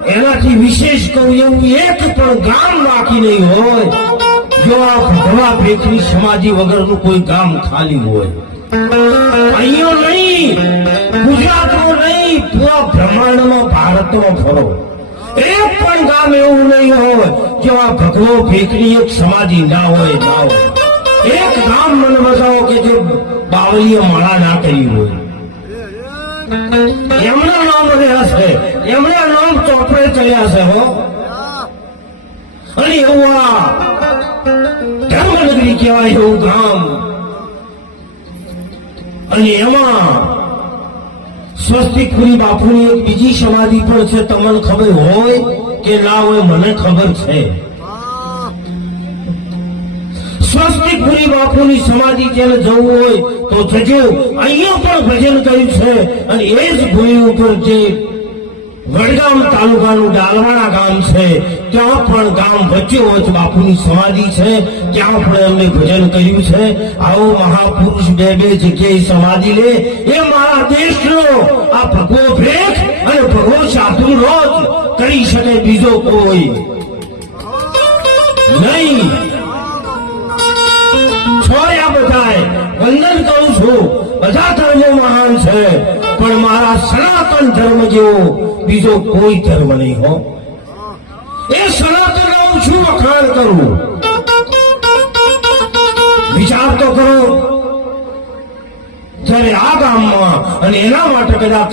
એનાથી વિશેષ કહું એવું એક પણ ગામ બાકી નહીં હોય જો આ ભગવા ભેખની સમાધિ વગરનું કોઈ ગામ ખાલી હોય. અહીંયા નહીં, ગુજરાતમાં નહીં, પૂરા બ્રહ્માંડમાં ભારતમાં ફરો, એક પણ ગામ એવું નહીં હોય જો આ ભગવો ભેખની એક સમાધિ ના હોય. એક ગામ મને બતાવો કે જે બાવળીએ માળા ના કરી હોય. એમના નામ રહ્યા છે, એમના નામ ચોપડે ચડ્યા છે હો. અને એવું આ ધર્મનગરી કહેવાય એવું ગામ. અને એમાં સ્વસ્તિકપુરી બાપુની એક બીજી સમાધિ પણ છે. તમને ખબર હોય કે ના હોય મને ખબર છે. સ્વસ્તિકપુરી બાપુની સમાધિ જેને જવું હોય તો જજો. અહીંયા પણ ભજન કર્યું છે. અને એ જ ભૂમિ ઉપર જે વડગામ તાલુકાનું ડાલવાડા ગામ છે ત્યાં પણ ગામ વચ્ચે વચ્ચે બાપુની સમાધિ છે. ત્યાં પણ એમને ભજન કર્યું છે. આવો મહાપુરુષ બે બે જગ્યાએ સમાધિ લે એ મારા દેશનો આ ભગવો ભેખ અને ભગવો સાધુ રોજ કરી શકે બીજો કોઈ નહીં. છોયા બધાય વંદન કરું છું. બધા ધર્મો મહાન છે પણ મારા સનાતન ધર્મ જેવો બીજો કોઈ ધર્મ નહીં હો. એ સનાતન હું છું વખાણ કરું. વિચાર તો કરો જ્યારે આ ગામમાં અને એના માટે કદાચ